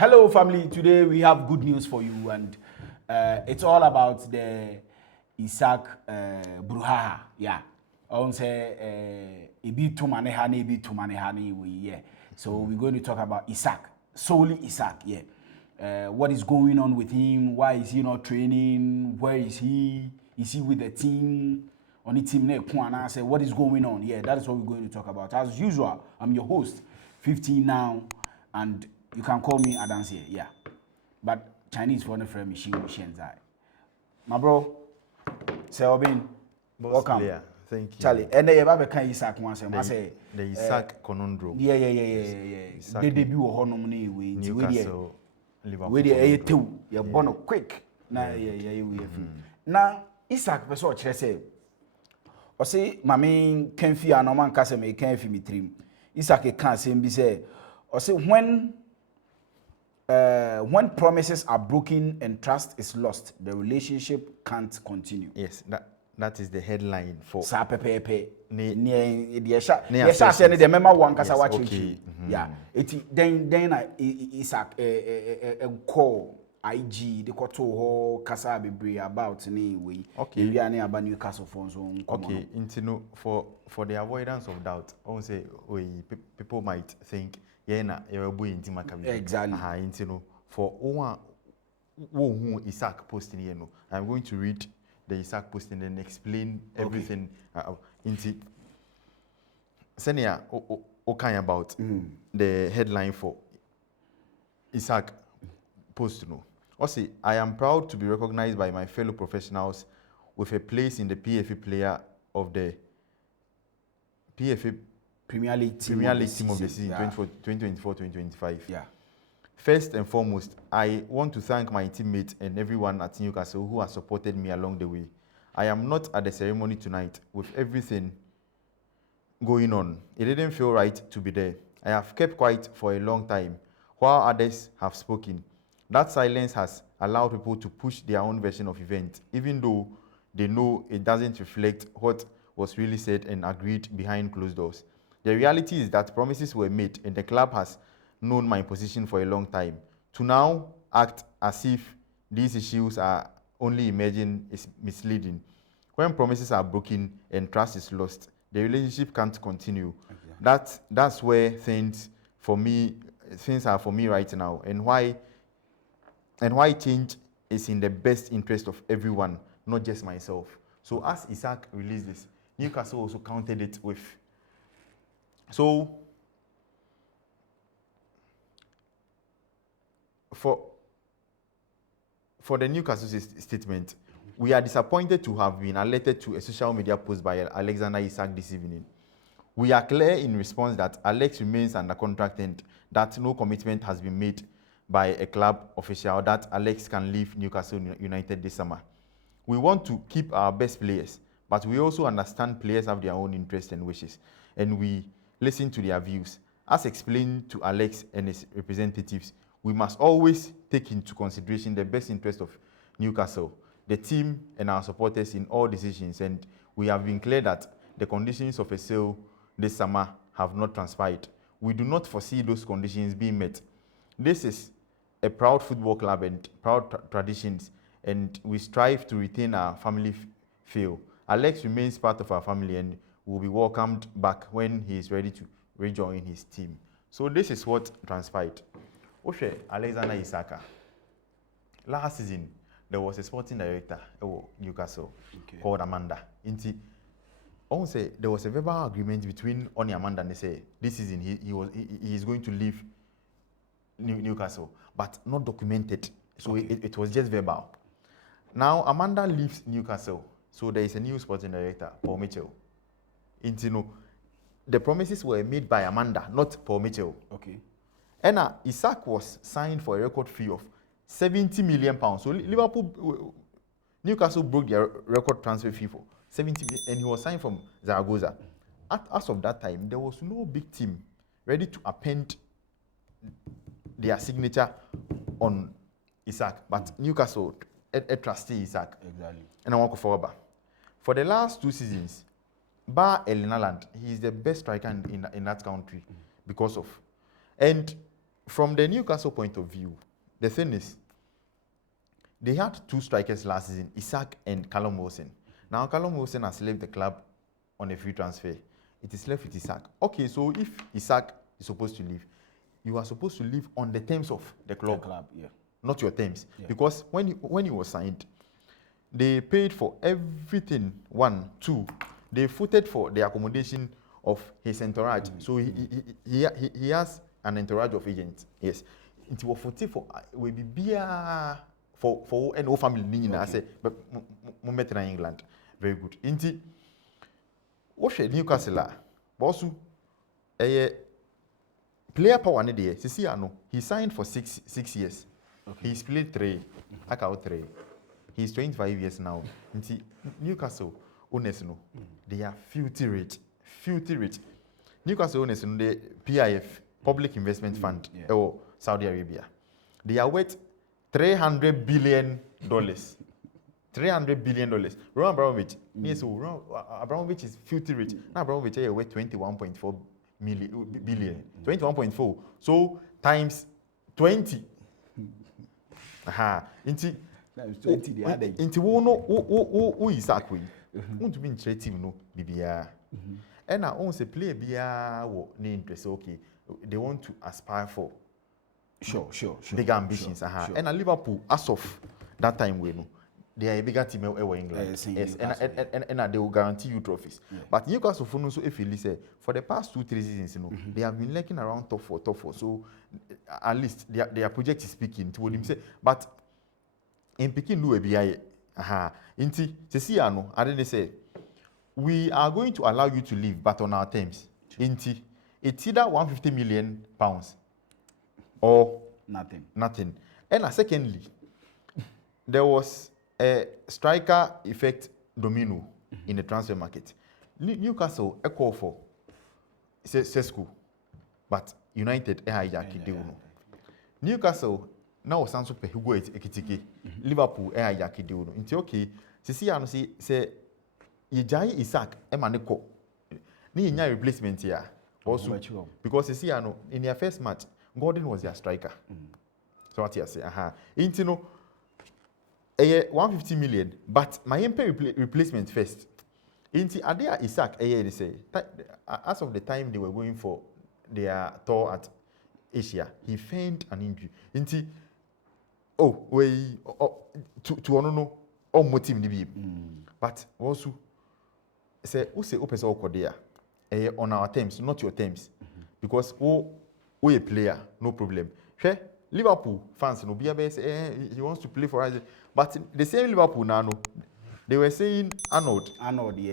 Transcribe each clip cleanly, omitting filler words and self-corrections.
Hello, family. Today we have good news for you, and it's all about the Isak Bruhaha. Yeah, I say a bit too many honey, bit too many honey. So we're going to talk about Isak, solely Isak. Yeah, what is going on with him? Why is he not training? Where is he? Is he with the team? On the team, I say what is going on? Yeah, that is what we're going to talk about. As usual, I'm your host, 15 now, and you can call me Adansi, yeah. But Chinese for the friend me Shenzai. My bro, Selbin, welcome. Player. Thank you. Charlie, and they ever can Isak once and I say the Isak conundrum. Yeah. They debut a honor we Newcastle, Liverpool. Where the two, you're born quick. Now, yeah. Now, Isak, the sort of say, or say, my main can feel a no man cast me can't feel me trim. Isak can't say, be say, or say, when promises are broken and trust is lost, the relationship can't continue. Yes, that is the headline for. Sa pepe. Yes, the member one kasa watch you. Yeah. Then Isak call IG the koto kasa be about ni we. Okay. We are near about Newcastle for so. Okay, into for the avoidance of doubt, I won't say people might think exactly. For who Isak posting here, I'm going to read the Isak posting and explain everything into Senia okay about the headline for Isak post. Also, I am proud to be recognized by my fellow professionals with a place in the PFA player of the PFA Premier League team of the season 2024-2025. Yeah. First and foremost, I want to thank my teammates and everyone at Newcastle who has supported me along the way. I am not at the ceremony tonight with everything going on. It didn't feel right to be there. I have kept quiet for a long time while others have spoken. That silence has allowed people to push their own version of events, even though they know it doesn't reflect what was really said and agreed behind closed doors. The reality is that promises were made and the club has known my position for a long time. To now act as if these issues are only emerging is misleading. When promises are broken and trust is lost, the relationship can't continue. Okay. That's where things are for me right now, and why change is in the best interest of everyone, not just myself. So as Isak released this, Newcastle also countered it with. So, for the Newcastle statement, we are disappointed to have been alerted to a social media post by Alexander Isak this evening. We are clear in response that Alex remains under contract and that no commitment has been made by a club official that Alex can leave Newcastle United this summer. We want to keep our best players, but we also understand players have their own interests and wishes, and we listen to their views. As explained to Alex and his representatives, we must always take into consideration the best interest of Newcastle, the team, and our supporters in all decisions, and we have been clear that the conditions of a sale this summer have not transpired. We do not foresee those conditions being met. This is a proud football club and proud traditions, and we strive to retain our family feel. Alex remains part of our family and will be welcomed back when he is ready to rejoin his team. So this is what transpired. Oshe Alexander Isak. Last season, there was a sporting director at Newcastle called Amanda. I won't say there was a verbal agreement between Oni Amanda and they say this season he is going to leave Newcastle, but not documented. So it was just verbal. Now Amanda leaves Newcastle, so there is a new sporting director, Paul Mitchell. The promises were made by Amanda, not Paul Mitchell. Okay. And Isak was signed for a record fee of £70 million. So Newcastle broke their record transfer fee for 70 million, and he was signed from Zaragoza. As of that time, there was no big team ready to append their signature on Isak, but Newcastle a trustee Isak. Exactly. And I want to forward. For the last 2 seasons, bar Elinaland, he is the best striker in that country because of. And from the Newcastle point of view, the thing is, they had 2 strikers last season, Isak and Callum Wilson. Now, Callum Wilson has left the club on a free transfer. It is left with Isak. Okay, so if Isak is supposed to leave, you are supposed to leave on the terms of the club, yeah. not your terms. Yeah. Because when he was signed, they paid for everything. 1, 2, they footed for the accommodation of his entourage. So he has an entourage of agents. Yes. It was footed for will be beer for an old family in I say but in England. Very good. Inti what Newcastle also a player power ne there. See no. He signed for 6 years. Okay. He's played 3. I count 3. He's 25 years now. Inti Newcastle owners no. They are filthy rich. Filthy rich. Newcastle owners no the PIF Public Investment Fund or Saudi Arabia. They are worth $300 billion. $300 billion. Roman Abramovich, yes, so Abramovich is filthy rich. Now Abramovich is worth 21.4 billion. 21.4. So times 20. Aha. Into 20 the other. Into who is that way? Want to be interested no BBR. And I own say play BR ne interest okay. They want to aspire for sure. Big ambitions. Sure. And Liverpool, as of that time, we know they are a bigger team in England. Yes, and they will guarantee you trophies. Yeah. But Newcastle, so if you listen, for the past 2-3 seasons, they have been lurking around top 4. So at least their project is speaking to him say. But in Peking, no ABI. Inti, Ceciano, I didn't say we are going to allow you to leave, but on our terms. Inti. It's either £150 million or nothing. And secondly, there was a striker effect domino in the transfer market. Newcastle a call for Sesco, but United a hijack deal. Newcastle now Sanso pe Hugo Ekitike. Liverpool a hijack deal. It's okay. See, I say Yejai Isak e maneko. Ni nya replacement here. Also, because you see, in their first match, Gordon was their striker. So what you say? Intino, 150 million, but my MP replacement first. Inti Adia Isak, they say, as of the time they were going for their tour at Asia, he feigned an injury. Inti, to honor no motive nibi. But also, say, who say open so there. On our terms, not your terms. Because we a player, no problem. Liverpool fans, no, say he wants to play for us. But the same Liverpool now, they were saying Arnold, Snake.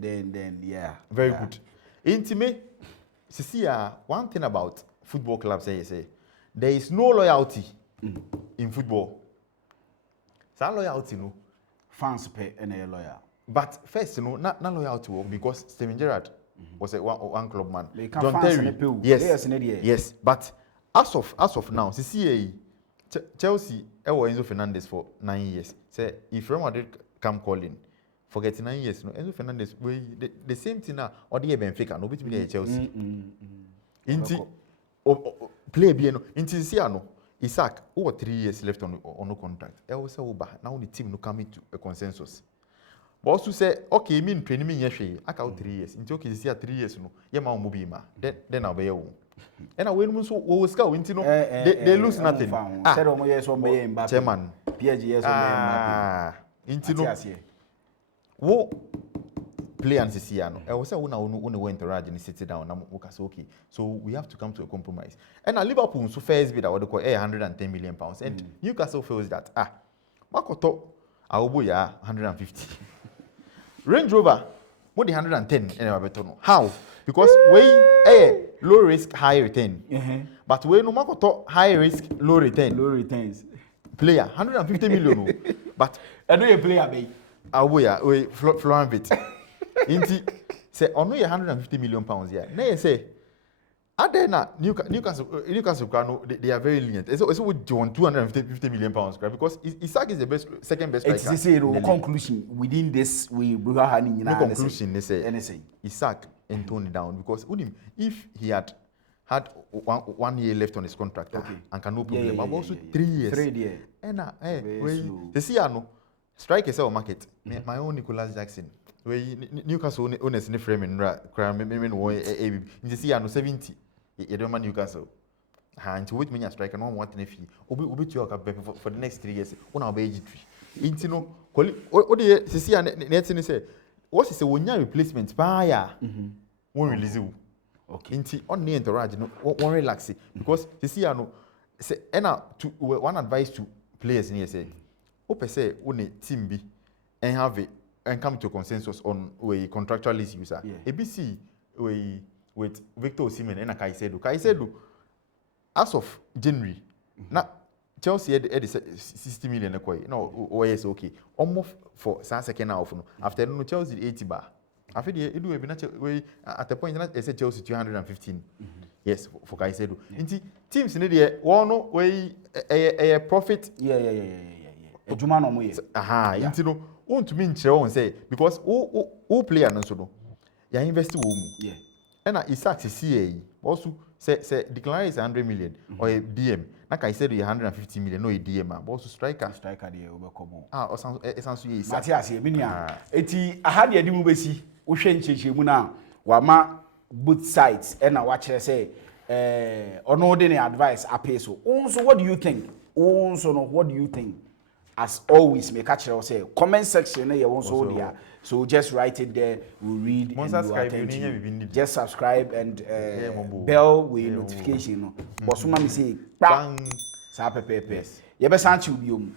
Then, Very good. Intimate, see, one thing about football clubs, say, there is no loyalty in football. That loyalty, no. Fans pay any lawyer. But first, not loyal to work because Steven Gerrard was a one club man. John Terry, yes. But as of now, CCA, Chelsea, Enzo Fernandez for 9 years. Say if Real Madrid come calling, forget 9 years. No, Enzo Fernandez, the same thing now. Or the Benfica, no, between Chelsea. Inti, play bien. Inti Siano, Isak, over 3 years left on no contract. Now the team no coming to a consensus. But also say, okay, me training me yesterday. I count 3 years. Into okay, see 3 years no. Yeah, ma mobile ma. Then I'll be here. And I when so we scout into no. They lose nothing. Said omo yes one be Mbappe. Chairman. PSG yes one be Mbappe. Into no. Wo play and see no. I was say una went to Raj and sit down. Na we say okay. So we have to come to a compromise. And Liverpool so first bid what they call 110 million pounds. And Newcastle feels that Makoto Aobo ya 150. Range Rover, more than 110. How? Because we low risk, high return. But we no matter high risk, low return. Low returns. Player 150 million. But I know you player, babe. We Florent Vit. Inti say on 150 million pounds here. Now you say, Adena Newcastle, they are very lenient. So we want 250 million pounds, because Isak is the second best striker. It's the conclusion within this we have no conclusion. They say Isak and tone down because if he had had 1 year left on his contract. And can no problem. But also 3 years. 3 years. And the see strike is our market. My own Nicholas Jackson. Where Newcastle owners in the frame and crime in the see 70. You don't man Newcastle. And to wait me a strike and 1 want a fee. Obi for the next 3 years. On our age tree. Intino, the see and say, what is a 1 year replacement? Buyer won't release you. Okay. Inti on the entourage, no one relax because you see, say, to one advice to players in here say, Ope say, one team B and have it and come to a consensus on a contractual issues. ABC with Victor Osimhen and Kaisedo. As of January, now Chelsea had 60 million. No, yes, okay. Almost for second half. After Chelsea 80 bar. I feel it do way at the point that I said Chelsea 215. Yes, for Kaisedo. Inti teams in the one way a profit. Yeah. Ejuma no mo ye. Inti no want to mean on say because who player no so no. Ya invest wo mu. Yeah. And Isak CA also say declare is 100 million or a DM. Na Kaisedo 150 million no a DM but also striker dey obekomo. Esansu ye Isak. Matias ye binia. Eti ahade ade mu besi wo hwe nchechemu na wama both sides and na wa kire say ono de ne advice ape so. Also what do you think? Also no what do you think? As always make a say comment section ye also there. So just write it there, we'll read and we'll just subscribe and bell with notification. But some say bang sa pepe. Ye be santi ubiom.